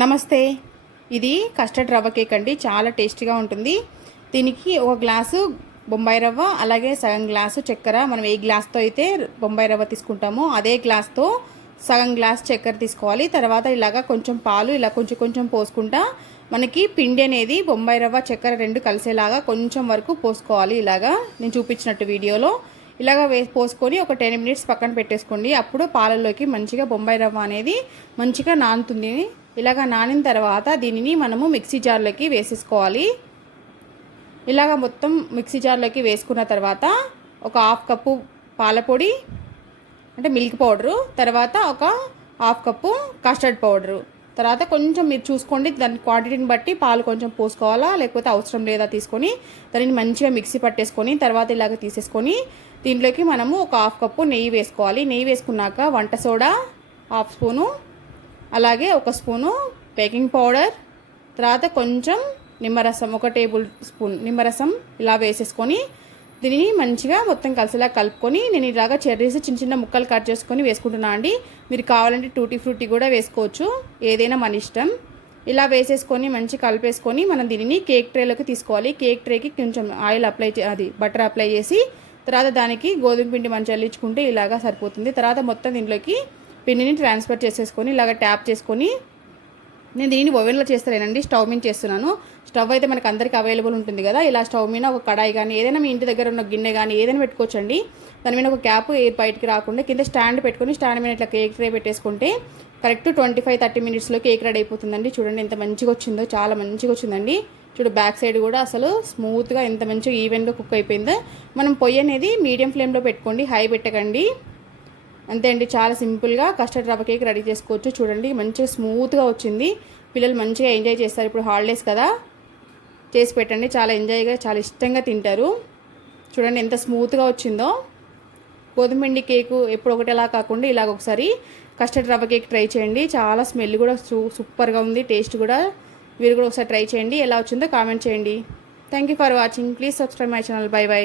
నమస్తే. ఇది కస్టర్డ్ రవ్వ కేక్ అండి. చాలా టేస్టీగా ఉంటుంది. దీనికి ఒక గ్లాసు బొంబాయి రవ్వ అలాగే సగం గ్లాసు చక్కెర. మనం ఏ గ్లాస్తో అయితే బొంబాయి రవ్వ తీసుకుంటామో అదే గ్లాస్తో సగం గ్లాస్ చక్కెర తీసుకోవాలి. తర్వాత ఇలాగా కొంచెం పాలు ఇలా కొంచెం కొంచెం పోసుకుంటా మనకి పిండి అనేది బొంబాయి రవ్వ చక్కెర రెండు కలిసేలాగా కొంచెం వరకు పోసుకోవాలి ఇలాగా. నేను చూపించినట్టు వీడియోలో. ఇలాగ వే పోసుకొని ఒక టెన్ మినిట్స్ పక్కన పెట్టేసుకోండి. అప్పుడు పాలల్లోకి మంచిగా బొంబాయి రవ్వ అనేది మంచిగా నానుతుంది. ఇలాగ నానిన తర్వాత దీనిని మనము మిక్సీ జార్లోకి వేసేసుకోవాలి. ఇలాగ మొత్తం మిక్సీ జార్లోకి వేసుకున్న తర్వాత ఒక హాఫ్ కప్పు పాలపొడి అంటే మిల్క్ పౌడరు తర్వాత ఒక హాఫ్ కప్పు కస్టర్డ్ పౌడరు. తర్వాత కొంచెం మీరు చూసుకోండి దాని క్వాంటిటీని బట్టి పాలు కొంచెం పోసుకోవాలా లేకపోతే అవసరం లేదా తీసుకొని దానిని మంచిగా మిక్సీ పట్టేసుకొని తర్వాత ఇలాగ తీసేసుకొని దీంట్లోకి మనము ఒక హాఫ్ కప్పు నెయ్యి వేసుకోవాలి. నెయ్యి వేసుకున్నాక వంట సోడా హాఫ్ స్పూను అలాగే ఒక స్పూను బేకింగ్ పౌడర్ తర్వాత కొంచెం నిమ్మరసం ఒక టేబుల్ స్పూన్ నిమ్మరసం ఇలా వేసేసుకొని దీనిని మంచిగా మొత్తం కలిసిలా కలుపుకొని నేను ఇలాగా చెర్రీస్ చిన్న చిన్న ముక్కలు కట్ చేసుకొని వేసుకుంటున్నా అండి. మీరు కావాలంటే టూటీ ఫ్రూటీ కూడా వేసుకోవచ్చు. ఏదైనా మన ఇష్టం. ఇలా వేసేసుకొని మంచి కలిపేసుకొని మనం దీనిని కేక్ ట్రేలోకి తీసుకోవాలి. కేక్ ట్రేకి కొంచెం ఆయిల్ అప్లై అది బటర్ అప్లై చేసి తర్వాత దానికి గోధుమ పిండి మంచి అల్లించుకుంటే ఇలాగా సరిపోతుంది. తర్వాత మొత్తం దీంట్లోకి పిండిని ట్రాన్స్ఫర్ చేసేసుకొని ఇలాగ ట్యాప్ చేసుకొని నేను దీన్ని ఓవెన్లో చేస్తానండి స్టవ్ మీద చేస్తున్నాను. స్టవ్ అయితే మనకు అందరికీ అవైలబుల్ ఉంటుంది కదా ఇలా స్టవ్ మీద ఒక కడాయి కానీ ఏదైనా మీ ఇంటి దగ్గర ఉన్న గిన్నె కానీ ఏదైనా పెట్టుకోవచ్చండి. దాని మీద ఒక క్యాప్ ఎయిర్ బయటికి రాకుండా కింద స్టాండ్ పెట్టుకొని స్టాండ్ మీద ఇట్లా కేక్ ట్రే పెట్టేసుకుంటే కరెక్ట్ ట్వంటీ ఫైవ్ థర్టీ మినిట్స్లో కేక్ రెడీ అయిపోతుందండి. చూడండి ఎంత మంచిగా వచ్చిందో చాలా మంచిగా వచ్చిందండి. చూడు బ్యాక్ సైడ్ కూడా అసలు స్మూత్గా ఎంత మంచిగా ఈవెన్గా కుక్ అయిపోయిందో. మనం పొయ్యి అనేది మీడియం ఫ్లేమ్లో పెట్టుకోండి హై పెట్టకండి. అంతే అండి చాలా సింపుల్గా కస్టర్డ్ రవ్వ కేక్ రెడీ చేసుకోవచ్చు. చూడండి మంచిగా స్మూత్గా వచ్చింది. పిల్లలు మంచిగా ఎంజాయ్ చేస్తారు. ఇప్పుడు హాలిడేస్ కదా. చేసి పెట్టండి. చాలా ఎంజాయ్గా చాలా ఇష్టంగా తింటారు. చూడండి ఎంత స్మూత్గా వచ్చిందో. గోధుమ పిండి కేకు ఎప్పుడు ఒకటిలా కాకుండా ఇలాగ ఒకసారి కస్టర్డ్ రవ్వ కేక్ ట్రై చేయండి. చాలా స్మెల్ కూడా సూపర్గా ఉంది. టేస్ట్ కూడా మీరు కూడా ఒకసారి ట్రై చేయండి. ఎలా వచ్చిందో కామెంట్ చేయండి. Thank you for watching please subscribe my channel bye bye